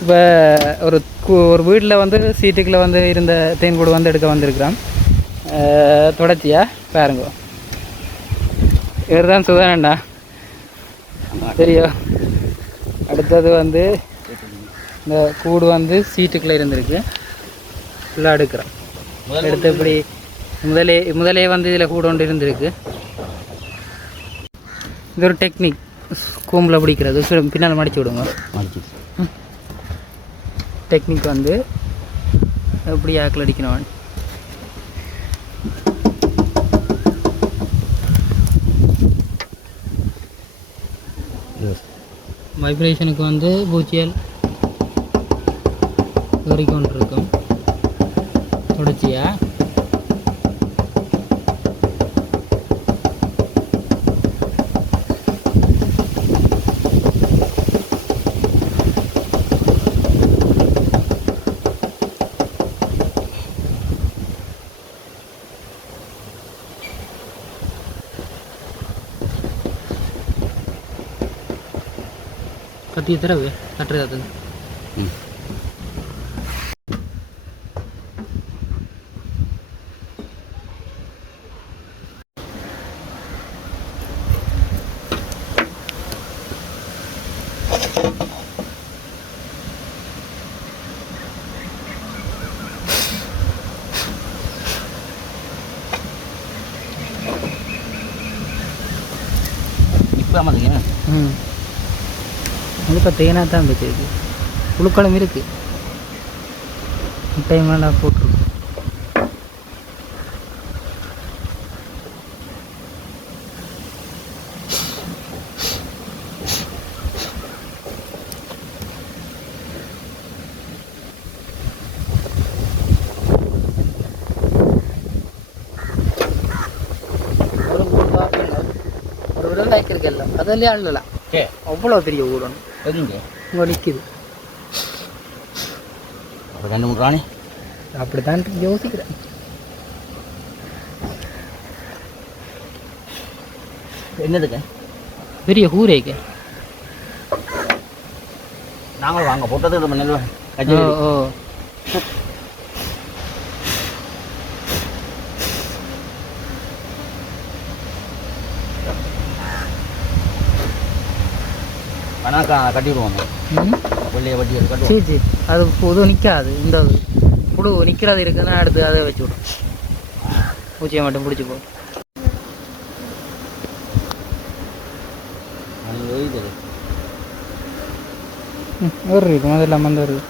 இப்போ ஒரு ஒரு வீட்டில் வந்து சீட்டுக்குள்ளே வந்து இருந்த தேன் கூடு வந்து எடுக்க வந்திருக்கிறோம் தொடர்ச்சியாக தொடர்ச்சியா? பாருங்க. இவர் தான் சுதானண்டா தெரியும். அடுத்தது வந்து இந்த கூடு வந்து சீட்டுக்குள்ளே இருந்திருக்கு. ஃபுல்லாக எடுக்கிறோம் எடுத்து இப்படி முதலே முதலே வந்து இதில் கூட ஒன்று இருந்திருக்கு. இது ஒரு டெக்னிக். கூம்பில் பிடிக்கிறது. பின்னால் மடிச்சு விடுங்க. டெக்னிக் வந்து எப்படி ஆக்கில் அடிக்கணும் வைப்ரேஷனுக்கு வந்து பூச்சியல் ஏறிக்கொண்டு இருக்கும். தொடர்ச்சியா? கத்திய தடவை தட்டுறது அது இப்போ ஆமாதுங்க ம். முழுக்க தேனாக தான் இது. புழுக்களும் இருக்கு. டைம் வேண்டாம் போட்டுருக்கோம் இருக்குல்ல அதிலே அள்ளலாம். ஏ அவ்வளோ பெரிய ஊர் எதுங்க இங்கே நிற்கிது அப்போ ரெண்டு மூணு ராணி. அப்படித்தான் யோசிக்கிறேன். என்னதுங்க பெரிய ஊரேக்கு நாங்களும் வாங்க போட்டது நம்ம நெல் ஓ கஜேரி ஓ கணக்கா கட்டி விடுவாங்க ம் வெள்ளைய வட்டி கட்டுவோம். சரி சரி அது புது நிற்காது இந்த புழு நிற்கிறது இருக்குன்னா அடுத்து அதை வச்சு விடும். பூச்சியை மட்டும் பிடிச்சி போ. ஒரு இருக்கு முதல்ல வந்து வருது